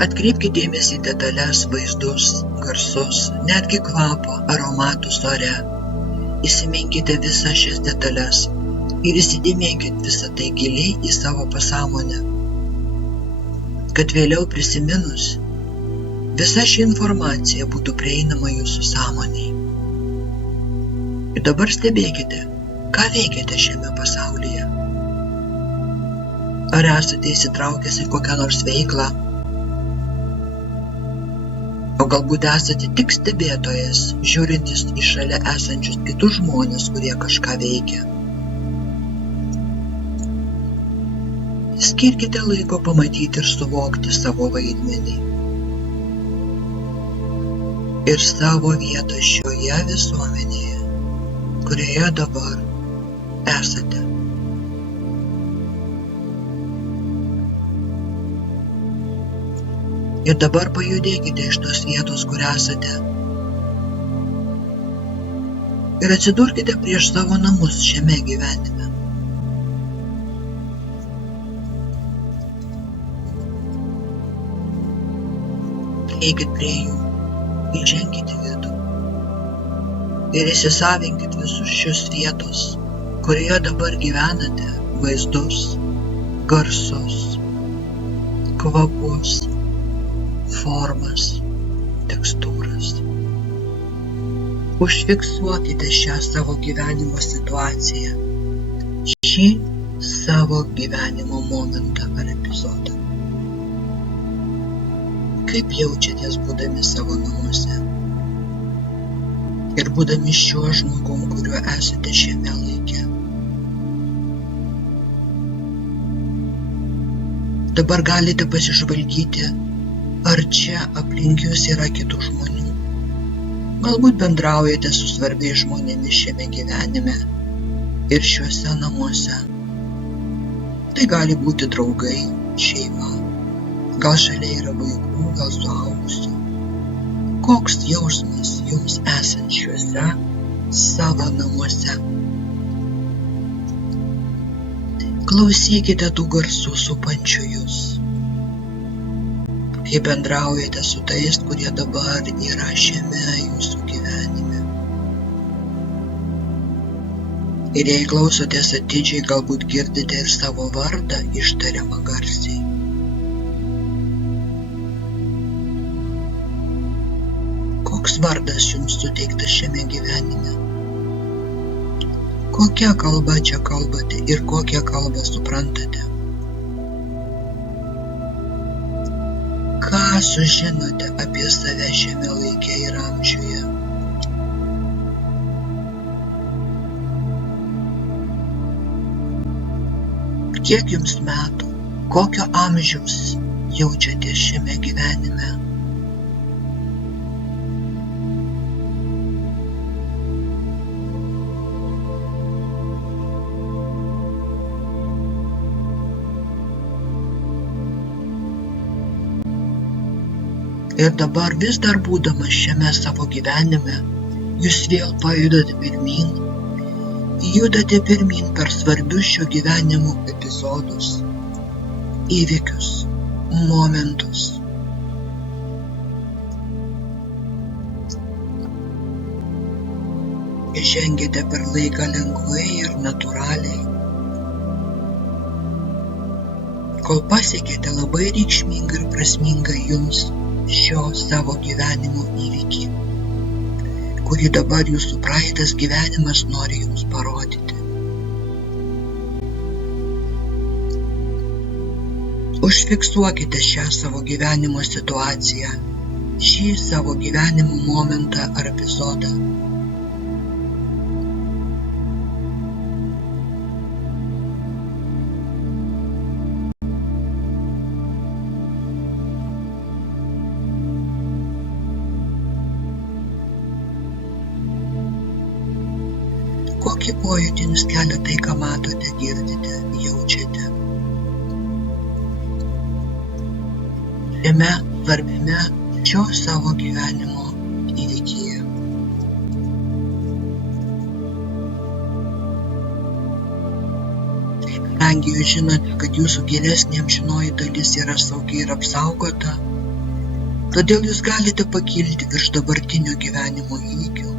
Atkreipkite dėmesį į detalės, vaizdus, garsus, netgi kvapą, aromatus ore. Įsiminkite visas šias detalės ir įsidėmėkit visą tai giliai į savo pasąmonę, kad vėliau prisiminus, visa ši informacija būtų prieinama jūsų sąmonei. Ir dabar stebėkite, ką veikiate šiame pasaulyje. Ar esate įsitraukęs į kokią nors veiklą? O galbūt esate tik stebėtojas, žiūrintis į šalia esančius kitus žmonės, kurie kažką veikia. Skirkite laiko pamatyti ir suvokti savo vaidmenį ir savo vietą šioje visuomenėje, kurioje dabar esate. Ir dabar pajudėkite iš tos vietos, kur esate. Ir atsidurkite prieš savo namus šiame gyvenime. Eikit prie jų, įženkite vidų. Ir įsisavinkit visus šios vietos, kurioje dabar gyvenate, vaizdus, garsus, kvapus, formas, tekstūras. Užfiksuokite šią savo gyvenimo situaciją, šį savo gyvenimo momentą ar epizodą. Kaip jaučiatės būdami savo namuose ir būdami šiuo žmogum, kuriuo esate šiame laike. Dabar galite pasižvalgyti, ar čia aplink jūs yra kitų žmonių. Galbūt bendraujate su svarbiais žmonėmis šiame gyvenime ir šiuose namuose. Tai gali būti draugai, šeima, gal šalia yra vaikų, gal suaugusių. Koks jausmas jums esant šiuose savo namuose? Klausykite tų garsų supančių jūs. Kai bendraujate su tais, kurie dabar yra šiame jūsų gyvenime. Ir jei klausotės atidžiai, galbūt girdite ir savo vardą ištariamą garsiai. Koks vardas jums suteiktas šiame gyvenime? Kokia kalba čia kalbate ir kokią kalbą suprantate? Ką sužinote apie save šiame laike ir amžiuje? Kiek jums metų, kokio amžiaus jaučiatės šiame gyvenime? Ir dabar vis dar būdamas šiame savo gyvenime, jūs vėl pajudate pirmyn, judate pirmyn per svarbius šio gyvenimo epizodus, įvykius, momentus. Žengėte per laiką lengvai ir natūraliai, kol pasiekėte labai reikšmingą ir prasmingą jums šio savo gyvenimo įvykį, kurį dabar jūsų praeitas gyvenimas nori jums parodyti. Užfiksuokite šią savo gyvenimo situaciją, šį savo gyvenimo momentą ar epizodą. Kokį pojūtį jums kelia tai, ką matote, girdite, jaučiate? Šiame svarbiame šio savo gyvenimo įvykyje. Kadangi jūs žinote, kad jūsų gilesnė amžinoji dalis yra saugi ir apsaugota, todėl jūs galite pakilti virš dabartinio gyvenimo įvykių,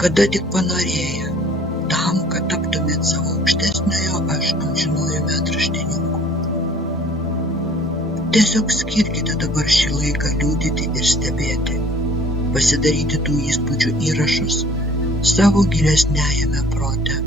kada tik panorėję, tam, kad taptumėt savo aukštesniojo aš amžinuoju metraštininku. Tiesiog skirkite dabar šį laiką liudyti ir stebėti, pasidaryti tų įspūdžių įrašus savo gilesniajame prote.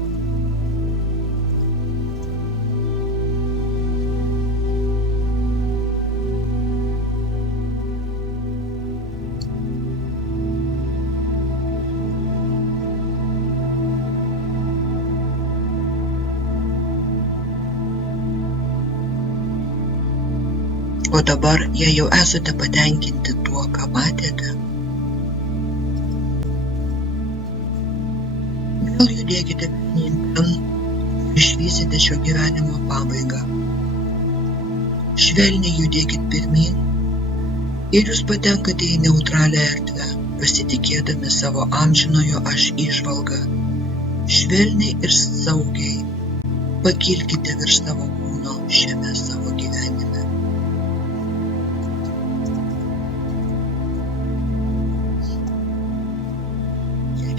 O dabar, jei jau esate patenkinti tuo, ką matėte, vėl judėkite pirmyn ten ir išvysite šio gyvenimo pabaigą. Švelniai judėkit pirmyn ir jūs patenkate į neutralią erdvę, pasitikėdami savo amžinojo aš įžvalgą. Švelniai ir saugiai pakilkite virš savo kūno šiame savo gyvenime.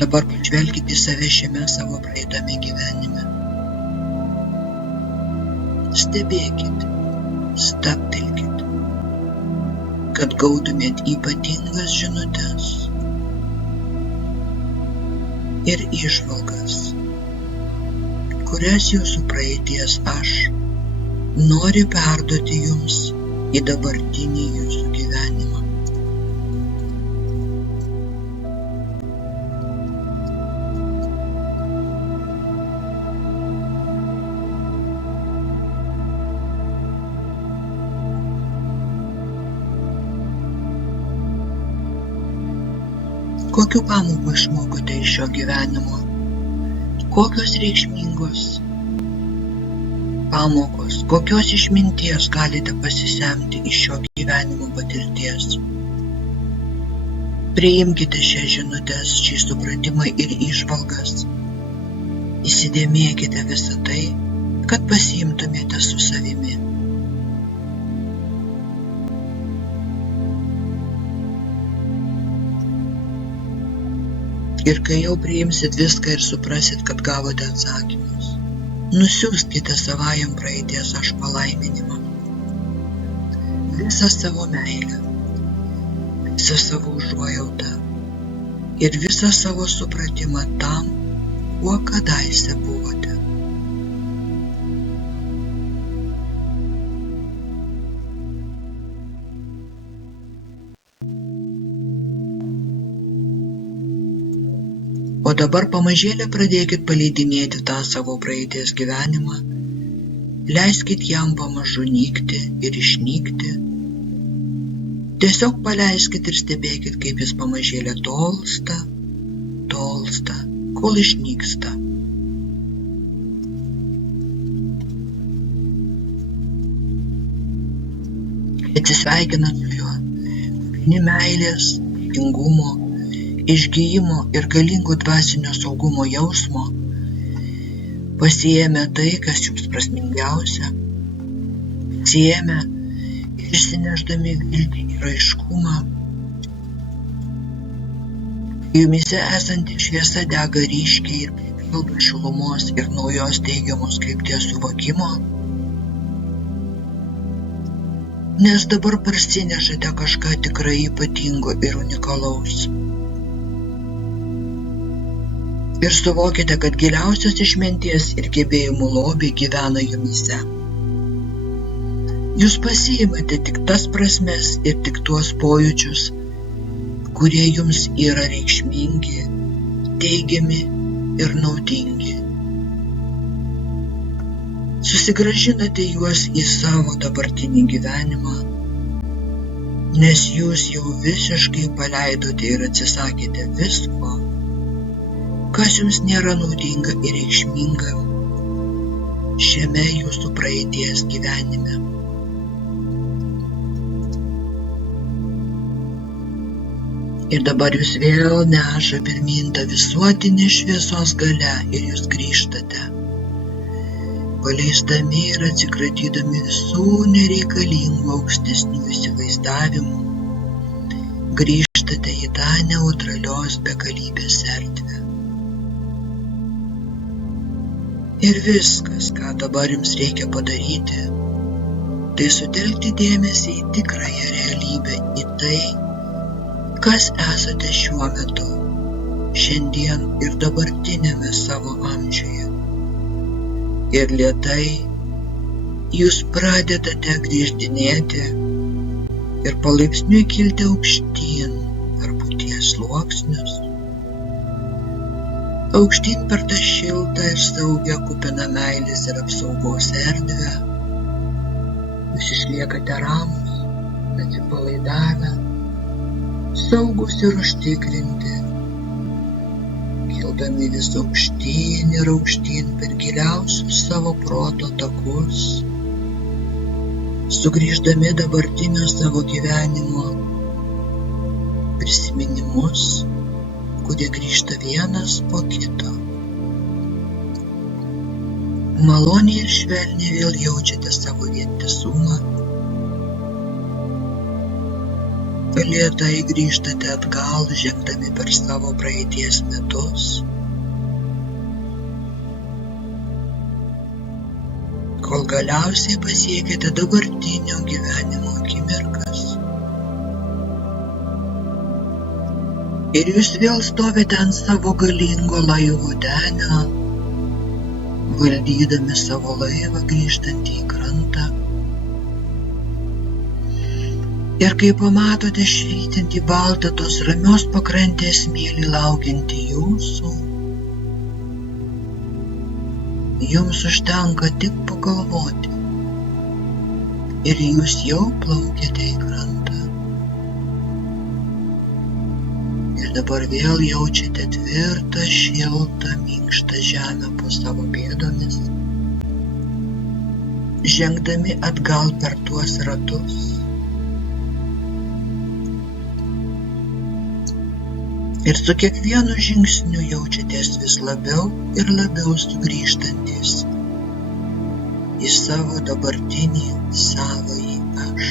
Dabar pažvelkite į save šiame savo praeitame gyvenime. Stebėkit, stabtelkit, kad gautumėt ypatingas žinutes ir įžvalgas, kurias jūsų praeities aš nori perduoti jums į dabartinį jūsų gyvenimą. Kokių pamokų išmokote iš šio gyvenimo? Kokios reikšmingos pamokos, kokios išminties galite pasisemti iš šio gyvenimo patirties? Priimkite šią žinutes, šį supratimą ir įžvalgas. Įsidėmėkite visą tai, kad pasiimtumėte su savimi. Ir kai jau priimsit viską ir suprasit, kad gavote atsakymus, nusiųskite savajam praeities aš palaiminimą. Visą savo meilę, visą savo užuojautą ir visą savo supratimą tam, kuo kadaise buvote. O dabar pamažėlę pradėkit paleidinėti tą savo praeities gyvenimą, leiskit jam pamažu nykti ir išnykti. Tiesiog paleiskit ir stebėkit, kaip jis pamažėlę tolsta, kol išnyksta. Atsisveikinat su juo, pilni meilės, dėkingumo, išgijimo ir galingo dvasinio saugumo jausmo, pasiėmę tai, kas jums prasmingiausia, pasiėmę ir išsinešdami viltį ir aiškumą. Jumise esanti šviesa dega ryškiai ir pripildo šilumos ir naujos teigiamos krypties suvokimo, nes dabar parsinešate kažką tikrai ypatingo ir unikalaus. Ir suvokite, kad giliausios išminties ir gebėjimų lobiai gyvena jumise. Jūs pasiimate tik tas prasmes ir tik tuos pojūčius, kurie jums yra reikšmingi, teigiami ir naudingi. Susigrąžinate juos į savo dabartinį gyvenimą, nes jūs jau visiškai paleidote ir atsisakėte visko, kas jums nėra naudinga ir reikšminga šiame jūsų praeities gyvenime. Ir dabar jūs vėl neša pirmyn tą visuotinį šviesos galia ir jūs grįžtate, paleisdami ir atsikratydami visų nereikalingų aukštesnių įsivaizdavimų, grįžtate į tą neutralios begalybės erdvę. Ir viskas, ką dabar jums reikia padaryti, tai sutelkti dėmesį į tikrąją realybę, į tai, kas esate šiuo metu, šiandien ir dabartinėme savo amžiuje. Ir lėtai jūs pradedate grįžtinėti ir palaipsniui kilti aukštyn per būties sluoksnius, aukštyn per tą šiltą ir saugią kupiną meilės ir apsaugos erdvę. Jūs išliekate ramūs, atsipalaidavę, saugus ir užtikrinti, kildami vis aukštyn ir aukštyn per giliausius savo proto takus, sugrįždami dabartinio savo gyvenimo prisiminimus, kurie grįžta vienas po kito. Maloniai ir švelniai vėl jaučiate savo vientisumą, lėtai grįžtate atgal, žengdami per savo praeities metus, kol galiausiai pasiekėte dabartinio gyvenimo akimirkas. Ir jūs vėl stovite ant savo galingo laivo denio, valdydami savo laivą grįžtantį į krantą. Ir kai pamatote švytintį baltą tos ramios pakrantės smėlį laukiantį jūsų, jums užtenka tik pagalvoti ir jūs jau plaukiate į krantą. Ir dabar vėl jaučiate tvirtą, šiltą, minkštą žemę po savo pėdomis, žengdami atgal per tuos ratus. Ir su kiekvienu žingsniu jaučiatės vis labiau ir labiau sugrįžtantis į savo dabartinį savąjį aš.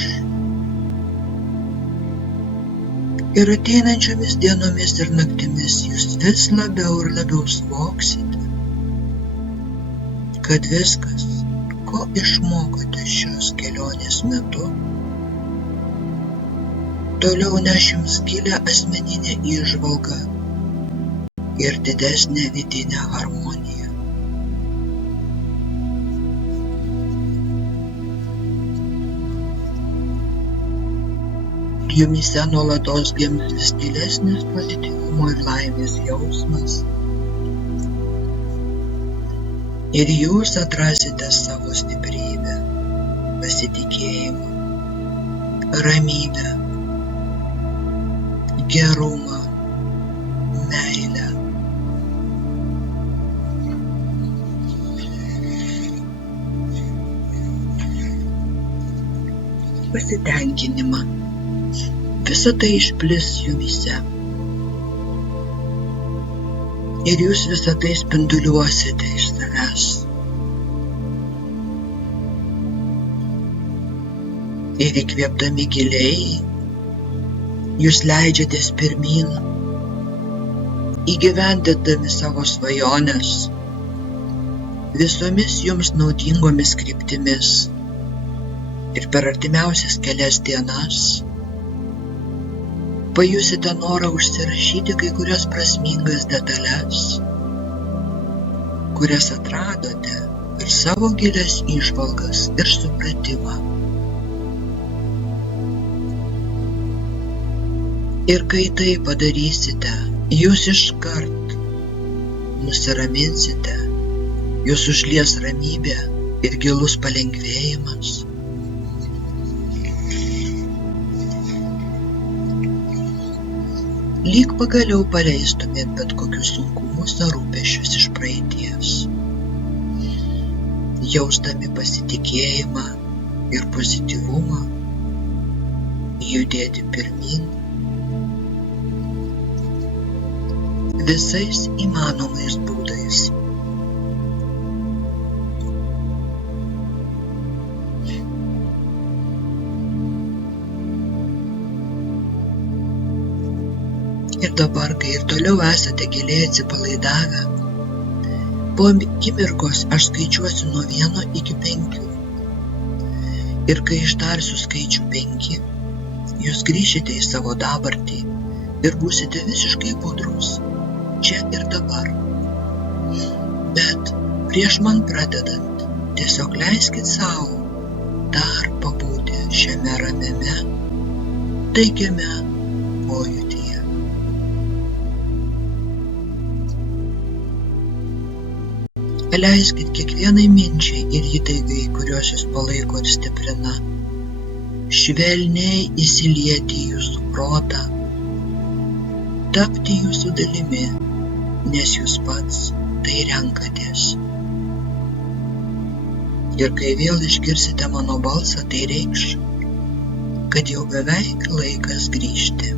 Ir ateinančiomis dienomis ir naktimis jūs vis labiau ir labiau suvoksite, kad viskas, ko išmokote šios kelionės metu, toliau neš jums gilią asmeninę įžvalgą ir didesnę vidinę harmoniją. Jumyse nuolatos gims vis gilesnis pozityvumo ir laimės jausmas. Ir jūs atrasite savo stiprybę, pasitikėjimą, ramybę, gerumą, meilę. Pasitenkinimą. Visa tai išplis jumyse. Ir jūs visą tai spinduliuosite iš savęs. Ir įkvėpdami giliai, jūs leidžiatės pirmyn, įgyvendindami savo svajones, visomis jums naudingomis kryptimis. Ir per artimiausias kelias dienas pajusite norą užsirašyti kai kurias prasmingas detales, kurias atradote per savo gilias įžvalgas ir supratimą. Ir kai tai padarysite, jūs iškart nusiraminsite, jūs užlies ramybė ir gilus palengvėjimas. lyg pagaliau paleistumėt bet kokius sunkumus ar rūpesčius iš praeities, jausdami pasitikėjimą ir pozityvumą, judėti pirmyn visais įmanomais būdais. Ir dabar, kai ir toliau esate giliai atsipalaidavę, po akimirkos aš skaičiuosiu nuo 1 iki 5. Ir kai ištarsiu skaičių 5, jūs grįšite į savo dabartį ir būsite visiškai budrūs, čia ir dabar. Bet prieš man pradedant, tiesiog leiskit savo dar pabūti šiame ramiame, taikiame pojūtyje. Leiskit kiekvienai minčiai ir įtaigai, kurios jūs palaiko ir stiprina, švelniai įsilieti į jūsų protą, tapti jūsų dalimi, nes jūs pats tai renkatės. Ir kai vėl išgirsite mano balsą, tai reikš, kad jau beveik laikas grįžti.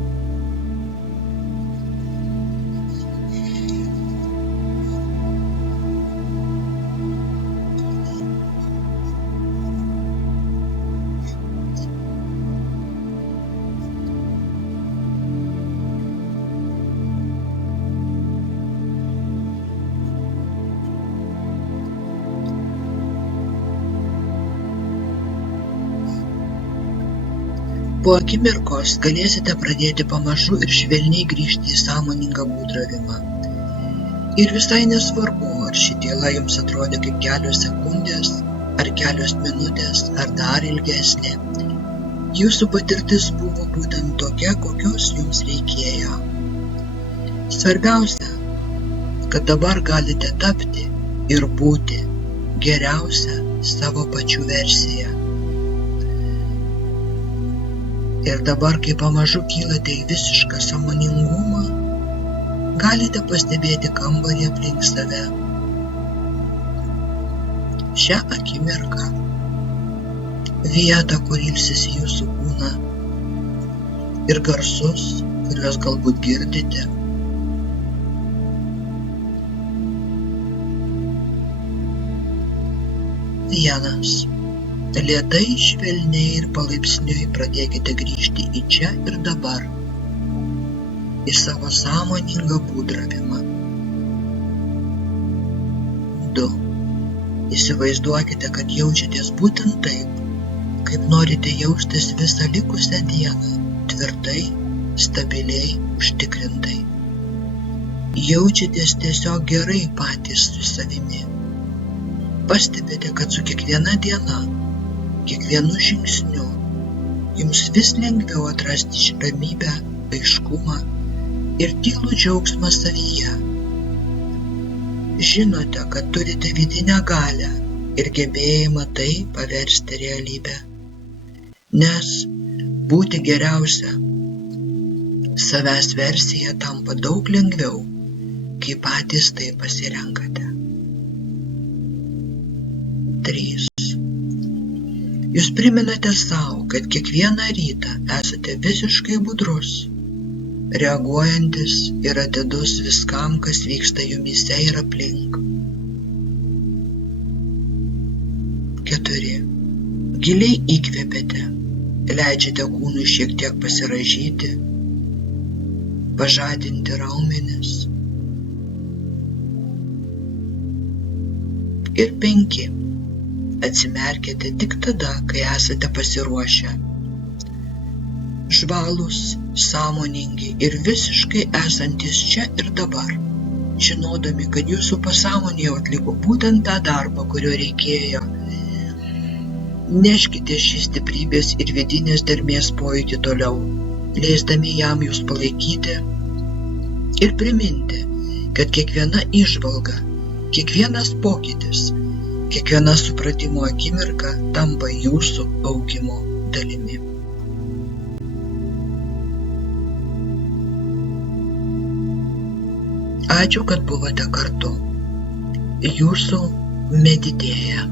Po akimirkos galėsite pradėti pamažu ir švelniai grįžti į sąmoningą būdravimą. Ir visai nesvarbu, ar ši tyla jums atrodė kaip kelios sekundės, ar kelios minutės, ar dar ilgesnė. Jūsų patirtis buvo būtent tokia, kokios jums reikėjo. Svarbiausia, kad dabar galite tapti ir būti geriausia savo pačių versija. Ir dabar, kai pamažu kylate į visišką sąmoningumą, galite pastebėti kambarį aplink save. Šią akimirką, vietą, kur ilsisi jūsų kūną, ir garsus, kuriuos galbūt girdite. Vienas. Lėtai, švelniai ir palaipsniui pradėkite grįžti į čia ir dabar, į savo sąmoningą būdravimą. 2. Įsivaizduokite, kad jaučiatės būtent taip, kaip norite jaustis visą likusią dieną, tvirtai, stabiliai, užtikrintai. Jaučiatės tiesiog gerai patys su savimi. Pastebite, kad su kiekviena diena, kiekvienu žingsniu jums vis lengviau atrasti ramybę, aiškumą ir tylų džiaugsmą savyje. Žinote, kad turite vidinę galią ir gebėjimą tai paversti realybę, nes būti geriausia savęs versija tampa daug lengviau, kai patys tai pasirenkate. 3. Jūs primenate savo, kad kiekvieną rytą esate visiškai budrus, reaguojantis ir atidus viskam, kas vyksta jumyse ir aplink. 4. Giliai įkvepiate, leidžiate kūnui šiek tiek pasirąžyti, pažadinti raumenis. Ir 5. Atsimerkite tik tada, kai esate pasiruošę. Žvalūs, sąmoningi ir visiškai esantis čia ir dabar, žinodami, kad jūsų pasąmonė jau atliko būtent tą darbą, kurio reikėjo. Neškite šį stiprybės ir vidinės dermės pojūtį toliau, leisdami jam jūs palaikyti ir priminti, kad kiekviena įžvalga, kiekvienas pokytis, kiekviena supratimo akimirka tampa jūsų augimo dalimi. Ačiū, kad buvote kartu. Jūsų Meditėja.